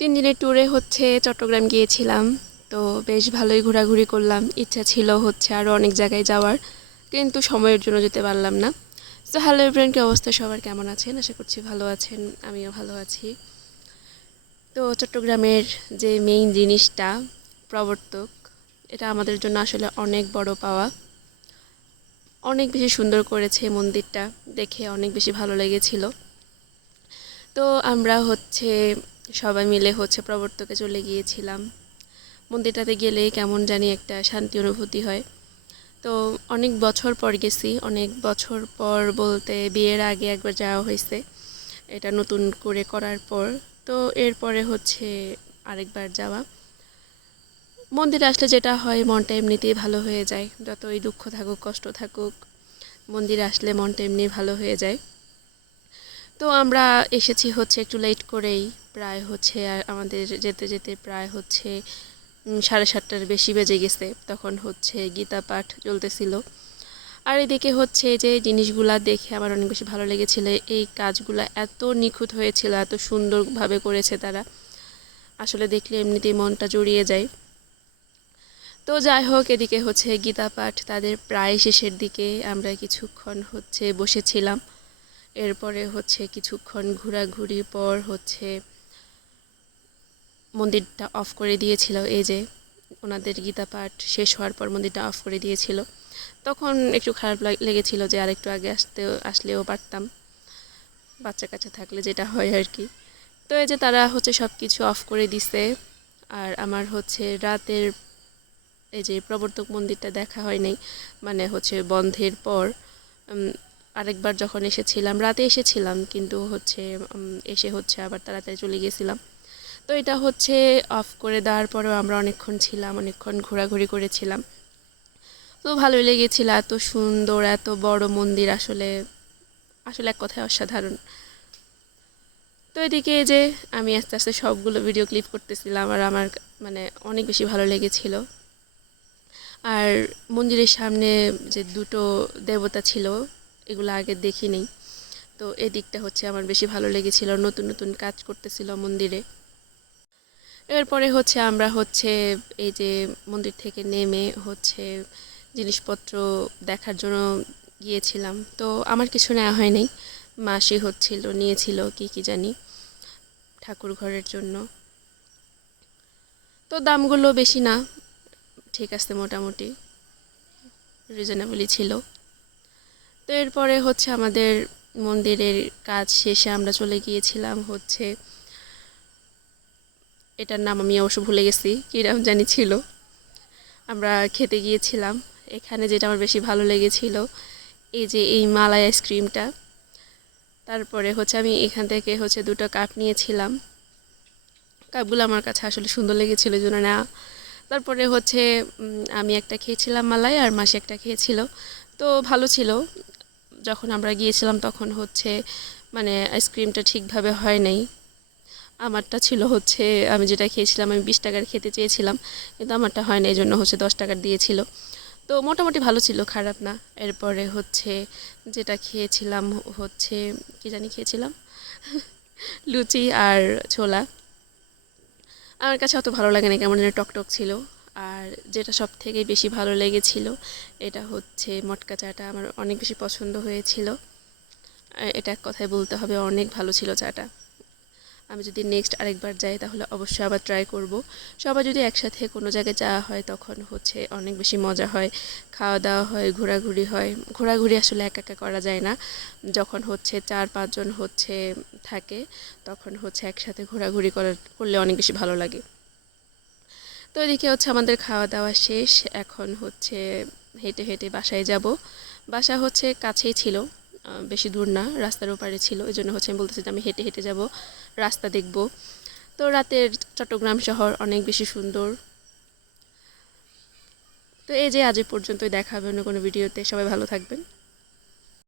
3 দিনের ট্যুরে হচ্ছে চট্টগ্রাম গিয়েছিলাম। তো বেশ ভালোই ঘোরাঘুরি করলাম। ইচ্ছা ছিল হচ্ছে আরও অনেক জায়গায় যাওয়ার, কিন্তু সময়ের জন্য যেতে পারলাম না। সো হ্যালো এভরিওয়ান, কি অবস্থা সবার, কেমন আছেন? আশা করছি ভালো আছেন, আমিও ভালো আছি। তো চট্টগ্রামের যে মেইন জিনিসটা প্রবর্তক, এটা আমাদের জন্য আসলে অনেক বড় পাওয়া। অনেক বেশি সুন্দর করেছে মন্দিরটা, দেখে অনেক বেশি ভালো লেগেছিল। তো আমরা হচ্ছে সবাই মিলে হচ্ছে প্রবর্তকে চলে গিয়েছিলাম। মন্দিরটাতে গেলে কেমন জানি একটা শান্তি অনুভূতি হয়। তো অনেক বছর পর গেছি, অনেক বছর পর বলতে বিয়ের আগে একবার যাওয়া হয়েছে, এটা নতুন করে করার পর। তো এরপরে হচ্ছে আরেকবার যাওয়া। মন্দিরে আসলে যেটা হয়, মনটা এমনিতেই ভালো হয়ে যায়। যতই দুঃখ থাকুক, কষ্ট থাকুক, মন্দিরে আসলে মনটা এমনি ভালো হয়ে যায়। তো আমরা এসেছি হচ্ছে একটু লেট করেই, প্রায় হচ্ছে আমাদের যেতে যেতে প্রায় হচ্ছে 7:30টার বেশি বেজে গেছে। তখন হচ্ছে গীতা পাঠ চলতেছিল। আর এদিকে হচ্ছে যে জিনিসগুলা দেখে আমার অনেক বেশি ভালো লেগেছিল। এই কাজগুলা এত নিখুঁত হয়েছিল, এত সুন্দরভাবে করেছে তারা, আসলে দেখলে এমনিতেই মনটা জুড়িয়ে যায়। তো যাই হোক, এদিকে হচ্ছে গীতা পাঠ তাদের প্রায় শেষের দিকে, আমরা কিছুক্ষণ হচ্ছে বসেছিলাম। এরপরে হচ্ছে কিছুক্ষণ ঘোরাঘুরির পর হচ্ছে মন্দিরটা অফ করে দিয়েছিল। এই যে ওনাদের গীতা পাঠ শেষ হওয়ার পর মন্দিরটা অফ করে দিয়েছিল। তখন একটু খারাপ লেগেছিল যে আর একটু আগে আসলেও পারতাম, বাচ্চা কাচ্চা থাকলে যেটা হয় আর কি। তো এই যে তারা হচ্ছে সব কিছু অফ করে দিছে। আর আমার হচ্ছে রাতের এই যে প্রবর্তক মন্দিরটা দেখা হয় নাই, মানে হচ্ছে বন্ধের পর। আরেকবার যখন এসেছিলাম রাতে এসেছিলাম, কিন্তু হচ্ছে এসে হচ্ছে আবার তাড়াতাড়ি চলে গেছিলাম। তো এটা হচ্ছে অফ করে দেওয়ার পরেও আমরা অনেকক্ষণ ছিলাম, অনেকক্ষণ ঘোরাঘুরি করেছিলাম। তো ভালোই লেগেছিল, এত সুন্দর এত বড় মন্দির, আসলে আসলে এক কথায় অসাধারণ। তো এদিকে এই যে আমি আস্তে আস্তে সবগুলো ভিডিও ক্লিপ করতেছিলাম, আর আমার মানে অনেক বেশি ভালো লেগেছিল। আর মন্দিরের সামনে যে দুটো দেবতা ছিল, এগুলো আগে দেখিনি। তো এদিকটা হচ্ছে আমার বেশি ভালো লেগেছিল, নতুন নতুন কাজ করতেছিল মন্দিরে। এরপরে হচ্ছে আমরা হচ্ছে এই যে মন্দির থেকে নেমে হচ্ছে জিনিসপত্র দেখার জন্য গিয়েছিলাম। তো আমার কিছু নেওয়া হয়নি, মাসি হচ্ছিল নিয়েছিল কি কি জানি ঠাকুর ঘরের জন্য। তো দামগুলো বেশি না, ঠিক আছে, মোটামুটি রিজনেবলই ছিল। তো এরপরে হচ্ছে আমাদের মন্দিরের কাজ শেষে আমরা চলে গিয়েছিলাম হচ্ছে, এটার নাম আমি অবশ্য ভুলে গেছি, কী নাম জানি ছিল। আমরা খেতে গিয়েছিলাম। এখানে যেটা আমার বেশি ভালো লেগেছিল, এই যে এই মালাই আইসক্রিমটা। তারপরে হচ্ছে আমি এখান থেকে হচ্ছে দুটো কাপ নিয়েছিলাম। কাপগুলো আমার কাছে আসলে সুন্দর লেগেছিল, এই জন্য না। তারপরে হচ্ছে আমি একটা খেয়েছিলাম মালাই, আর মাসি একটা খেয়েছিল। তো ভালো ছিল। যখন আমরা গিয়েছিলাম তখন হচ্ছে মানে আইসক্রিমটা ঠিকভাবে হয় নাই। আমারটা ছিল হচ্ছে, আমি যেটা খেয়েছিলাম আমি 20 টাকার খেতে চেয়েছিলাম, কিন্তু আমারটা হয় না, এই জন্য হচ্ছে 10 টাকার দিয়েছিল। তো মোটামুটি ভালো ছিল, খারাপ না। এরপরে হচ্ছে যেটা খেয়েছিলাম হচ্ছে, কি জানি খেয়েছিলাম, লুচি আর ছোলা। আমার কাছে অত ভালো লাগে না, কেমন যেন টকটক ছিল। আর যেটা সব থেকে বেশি ভালো লেগেছিল, এটা হচ্ছে মটকা চাটা, আমার অনেক বেশি পছন্দ হয়েছিল। এটা এক কথায় বলতে হবে, অনেক ভালো ছিল চাটা। আমি যদি নেক্সট আরেকবার যাই তাহলে অবশ্যই আবার ট্রাই করব। সবাই যদি একসাথে কোনো জায়গায় যাওয়া হয় তখন হচ্ছে অনেক বেশি মজা হয়, খাওয়া দাওয়া হয়, ঘোরাঘুরি হয়। ঘোরাঘুরি আসলে একা একা করা যায় না, যখন হচ্ছে 4-5 জন হচ্ছে থাকে তখন হচ্ছে একসাথে ঘোরাঘুরি করলে অনেক বেশি ভালো লাগে। তো এদিকে হচ্ছে আমাদের খাওয়া দাওয়া শেষ, এখন হচ্ছে হেঁটে হেঁটে বাসায় যাব। বাসা হচ্ছে কাছেই ছিল, বেশি দূর না, রাস্তার ওপারে ছিল, এই জন্য হচ্ছে আমি বলতেছি যে আমি হেঁটে হেঁটে যাব, রাস্তা দেখব। তো রাতের চট্টগ্রাম শহর অনেক বেশি সুন্দর। তো এই যে আজ এ পর্যন্তই, দেখা হবে অন্য কোনো ভিডিওতে, সবাই ভালো থাকবেন।